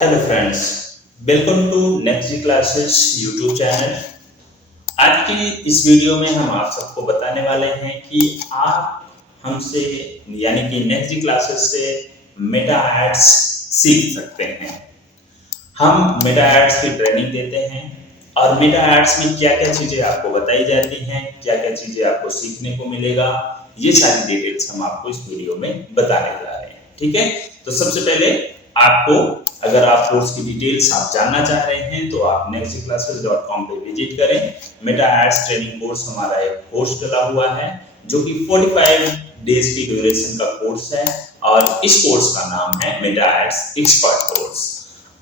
Hello friends, welcome to next G classes YouTube channel. आज की इस वीडियो में हम आप सबको बताने वाले हैं कि आप हमसे यानी कि नेक्स्ट जी क्लासेस से मेटा एड्स सीख सकते हैं। हम मेटा एड्स की ट्रेनिंग देते हैं और मेटा एड्स में क्या क्या चीज़ें आपको बताई जाती हैं, क्या क्या चीज़ें आपको सीखने को मिलेगा, ये सारी डिटेल्स हम आपको इस वीडियो में बताने जा रहे हैं। ठीक है, तो सबसे पहले आपको, अगर आप कोर्स की डिटेल्स आप जानना चाह रहे हैं तो आप nextclasses.com पे विजिट करें। मेटा एड्स ट्रेनिंग कोर्स हमारा एक कोर्स डला हुआ है जो कि 45 डेज की ड्यूरेशन का कोर्स है और इस कोर्स का नाम है मेटा एड्स एक्सपर्ट कोर्स।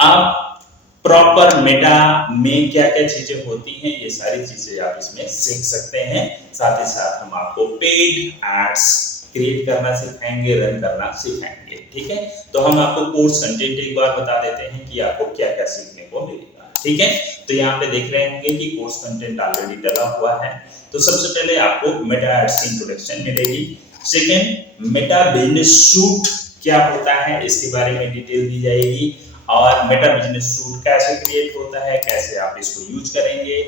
आप प्रॉपर मेटा में क्या क्या चीजें होती हैं, ये सारी चीजें आप इसमें सीख सकते हैं। साथ ही साथ हम आपको पेड एड्स क्रिएट करना सिखाएंगे, रन करना सिखाएंगे। ठीक है, तो हम आपको कोर्स कंटेंट एक बार बता देते हैं कि आपको क्या क्या सीखने को मिलेगा। ठीक है, तो यहाँ पे देख रहे होंगे कि कोर्स कंटेंट ऑलरेडी डला हुआ है। तो सबसे पहले आपको मेटा एड्स की इंट्रोडक्शन मिलेगी। सेकेंड, मेटा बिजनेस सूट क्या होता है इसके बारे में डिटेल दी जाएगी और मेटा बिजनेस सूट कैसे क्रिएट होता है, कैसे आप इसको यूज करेंगे,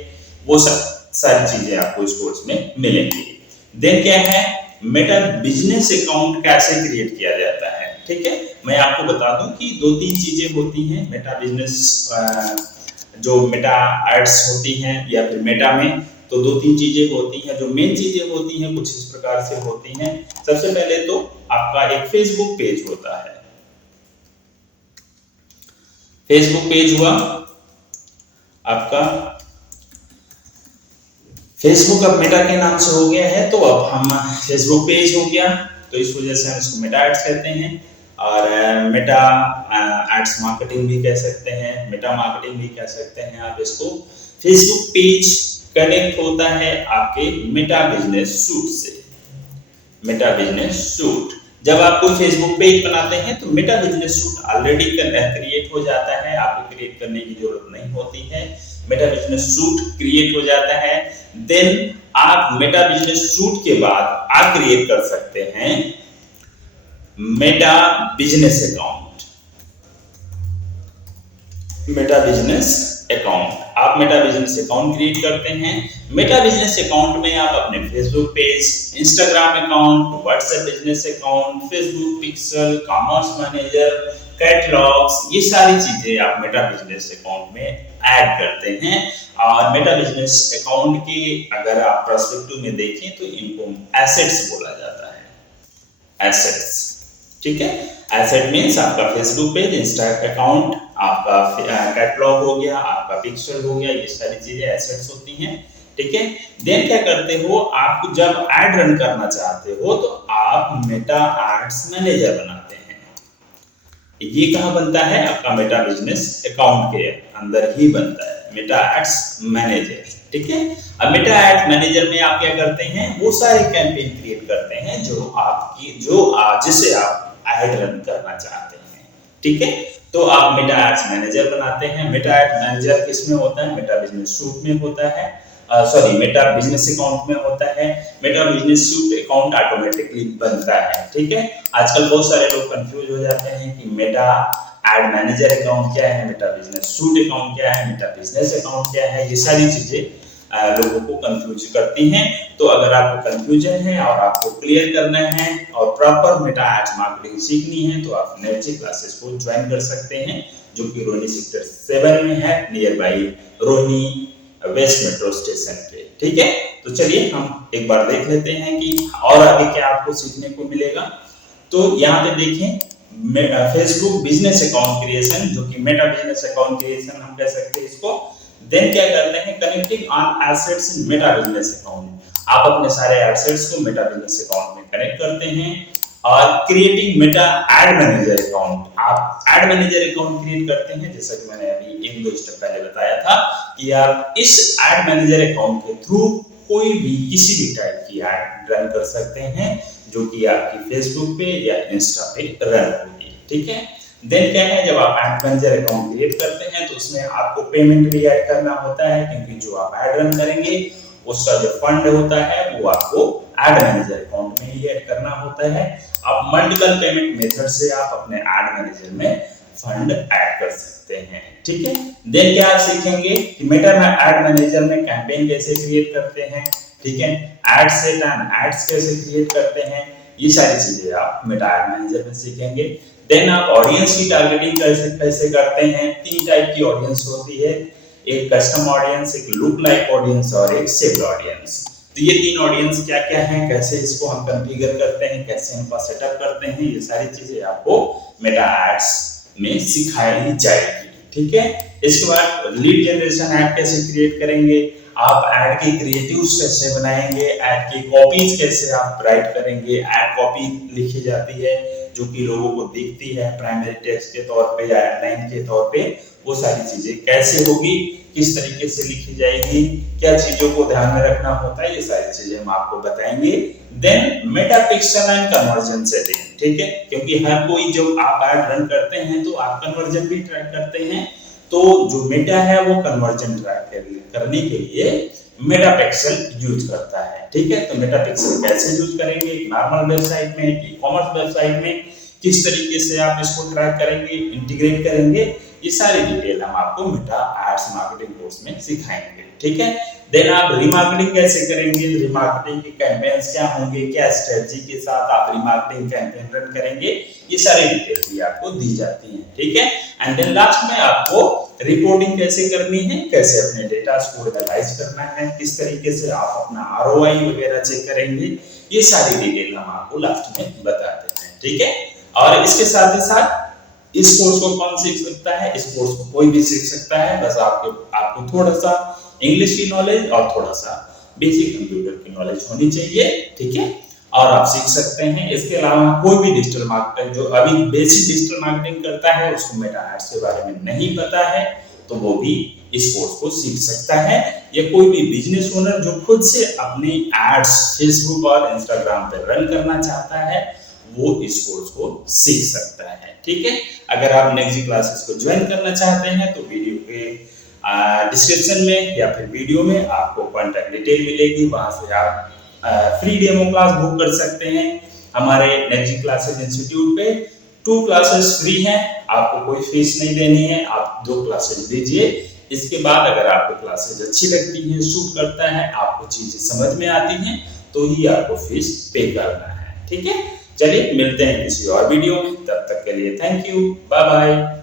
वो सब सारी चीजें आपको इस कोर्स में मिलेंगी। देन क्या है, मेटा बिजनेस अकाउंट कैसे क्रिएट किया जाता है। ठीक है, मैं आपको बता दूं कि दो तीन चीजें होती हैं मेटा बिजनेस, जो मेटा एड्स होती हैं या फिर मेटा में, तो दो तीन चीजें होती हैं। जो मेन चीजें होती हैं कुछ इस प्रकार से होती हैं। सबसे पहले तो आपका एक फेसबुक पेज होता है। फेसबुक पेज हुआ आपका, फेसबुक अब मेटा के नाम से हो गया है तो अब हम फेसबुक पेज हो गया, तो इस वजह से हम इसको मेटा एड्स कहते हैं। और मेटा एड्स मार्केटिंग भी कह सकते हैं, मेटा मार्केटिंग भी कह सकते हैं आप इसको। फेसबुक पेज कनेक्ट होता है आपके मेटा बिजनेस सूट से। मेटा बिजनेस सूट, जब आप कोई फेसबुक पेज बनाते हैं तो Meta business suit already create हो जाता है, आपको क्रिएट करने की जरूरत नहीं होती है। मेटा बिजनेस सूट क्रिएट हो जाता है। देन आप मेटा बिजनेस सूट के बाद आप क्रिएट कर सकते हैं Meta business account. Meta business account, आप मेटा बिजनेस अकाउंट क्रिएट करते हैं। मेटा बिजनेस अकाउंट में आप अपने Facebook page, Instagram account, WhatsApp business account, Facebook pixel, commerce manager, catalogues, ये सारी चीजें आप मेटा बिजनेस अकाउंट में ऐड करते हैं। और मेटा बिजनेस अकाउंट की अगर आप पर्सपेक्टिव में देखें तो इनको एसेट्स बोला जाता है। एसेट्स, ठीक है, एसेट मींस आपका फेसबुक पेज, इंस्टा अकाउंट, आपका कैटलॉग हो गया, आपका पिक्चर हो गया, ये सारी चीजें एसेट्स होती हैं। ठीक है, देन क्या करते हो, आप जब ऐड रन करना चाहते हो तो आप मेटा एड्स मैनेजर बनाते हैं। ये कहाँ बनता है, आपका मेटा बिजनेस अकाउंट के अंदर ही बनता है, मेटा एड्स मैनेजर। ठीक है, अब मेटा एड्स मैनेजर में आप क्या करते हैं, वो सारे कैंपेन क्रिएट करते हैं जिसे आप ऐड रन करना चाहते हैं। ठीक है, तो आप मेटा एड्स मैनेजर बनाते हैं। मेटा एड्स मैनेजर किस में होता है, मेटा बिजनेस सूट में होता है, मेटा बिजनेस अकाउंट में होता है। Meta business suit account automatically बनता है। ठीक है, आजकल बहुत सारे लोग कंफ्यूज हो जाते हैं कि मेटा एड मैनेजर अकाउंट क्या है, मेटा बिजनेस सूट अकाउंट क्या है, मेटा बिजनेस अकाउंट क्या है, ये सारी चीजें लोगों को कंफ्यूज करती हैं। तो अगर आपको कंफ्यूजन है और आपको क्लियर करना है और प्रॉपर मेटा एड्स मार्केटिंग सीखनी है तो आप नेक्स्ट जी क्लासेस को ज्वाइन कर सकते हैं, जो कि रोहिणी सेक्टर 7 में है, near by Rohini waste metro station पे। ठीक है, तो चलिए हम एक बार देख लेते हैं कि और आगे क्या आपको सीखने को मिलेगा। तो यहाँ पे देखें, फेसबुक बिजनेस अकाउंट क्रिएशन, जो कि मेटा बिजनेस अकाउंट क्रिएशन हम कह सकते हैं इसको। देन क्या करते हैं, connecting on assets in Meta business account, आप अपने सारे एसेट्स को मेटा बिजनेस अकाउंट में कनेक्ट करते हैं। और creating Meta add manager account, आप एड मैनेजर अकाउंट क्रिएट करते हैं, जैसा कि मैंने अभी एक दो स्टेप पहले बताया था कि आप इस एड मैनेजर अकाउंट के थ्रू कोई भी किसी भी टाइप की एड रन कर सकते हैं, जो कि आपकी फेसबुक पे या इंस्टा पे रन होगी। ठीक है, देन क्या है, जब आप एड मैनेजर अकाउंट क्रिएट करते हैं तो उसमें आपको पेमेंट भी ऐड करना होता है, क्योंकि जो आप ऐड रन करेंगे उसका जो फंड होता है वो आपको एड मैनेजर अकाउंट में ही ऐड करना होता है। अब मल्टीपल पेमेंट मेथड से आप अपने एड मैनेजर में फंड ऐड कर सकते हैं। ठीक है, देन क्या आप सीखेंगे कि मेटा एड मैनेजर में कैंपेन कैसे क्रिएट करते हैं। ठीक है, एड सेट एंड एड्स कैसे क्रिएट करते हैं, ये सारी चीजें आप मेटा एड मैनेजर में सीखेंगे। देन आप ऑडियंस की टारगेटिंग कैसे करते हैं। 3 टाइप की ऑडियंस होती है, एक कस्टम ऑडियंस, एक लुक लाइक ऑडियंस और एक शेप्ड ऑडियंस। तो ये 3 ऑडियंस क्या क्या हैं, कैसे इसको हम कॉन्फ़िगर करते हैं, कैसे इनका सेटअप करते हैं, ये सारी चीजें आपको मेटा एड्स में सिखाई जाएगी। ठीक है, इसके बाद लीड जनरेशन ऐड कैसे क्रिएट करेंगे, आप ऐड के क्रिएटिव्स कैसे बनाएंगे, ऐड की कॉपीज कैसे आप राइट करेंगे। ऐड कॉपी लिखी जाती है जो कि लोगों को दिखती है प्राइमरी टेक्स्ट के तौर पे या हेडलाइन के तौर पे, वो सारी चीजें कैसे होगी, किस तरीके से लिखी जाएगी, क्या चीजों को ध्यान में रखना होता है, ये सारी चीजें हम आपको बताएंगे। Then Meta pixel and conversion setting. ठीक है, क्योंकि हर कोई जब आप ऐड रन करते हैं तो आप कन्वर्जन भी ट्रैक करते हैं, तो जो मेटा है वो कन्वर्जन ट्रैक करने के लिए मेटा पिक्सल यूज करता है। ठीक है, तो मेटा पिक्सल कैसे यूज करेंगे, एक नॉर्मल वेबसाइट में, ई कॉमर्स वेबसाइट में किस तरीके से आप इसको ट्रैक करेंगे, इंटीग्रेट करेंगे, ये सारी डिटेल हम आपको मेटा एड्स मार्केटिंग कोर्स में सिखाएंगे। ठीक है, देन आप रीमार्केटिंग कैसे करेंगे, रीमार्केटिंग के कैंपेन्स क्या होंगे, क्या स्ट्रेटजी के साथ आप रीमार्केटिंग कैंपेन रन करेंगे, ये सारी डिटेल भी आपको दी जाती है। ठीक है, एंड देन लास्ट में आपको रिपोर्टिंग कैसे करनी है, कैसे अपने डेटा को एनालाइज करना है, किस तरीके से आप अपना आरओआई वगैरह चेक करेंगे, ये सारी डिटेल हम आपको लास्ट में बताते हैं। ठीक है, और इसके साथ ही साथ इस कोर्स को कौन सीख सकता है, इस कोर्स को कोई भी सीख सकता है, बस आपको थोड़ा सा इंग्लिश की नॉलेज और थोड़ा सा बेसिक कंप्यूटर की नॉलेज होनी चाहिए। ठीक है, और आप सीख सकते हैं। इसके अलावा कोई भी डिजिटल मार्केटर जो अभी बेसिक डिजिटल मार्केटिंग करता है, उसको मेटा एड्स के बारे में नहीं पता है, तो वो भी इस कोर्स को सीख सकता है। या कोई भी बिजनेस ओनर जो खुद से अपने एड्स फेसबुक और इंस्टाग्राम पे रन करना चाहता है, वो इस कोर्स को सीख सकता है। ठीक है, अगर आप नेक्स्ट क्लासेस को ज्वाइन करना चाहते हैं तो वीडियो के डिस्क्रिप्शन में या फिर वीडियो में आपको कांटेक्ट डिटेल मिलेगी, वहां से आप फ्री डेमो क्लास बुक कर सकते हैं। हमारे नेक्स्ट क्लासेस इंस्टीट्यूट पे 2 क्लासेस फ्री हैं, आपको कोई फीस नहीं देनी है, आप 2 क्लासेस दीजिए। इसके बाद अगर आपको क्लासेस अच्छी लगती हैं, सूट करता है, आपको चीजें समझ में आती हैं, तो ही आपको फीस पे करना है। ठीक है, चलिए मिलते हैं किसी और वीडियो में, तब तक के लिए थैंक यू, बाय बाय।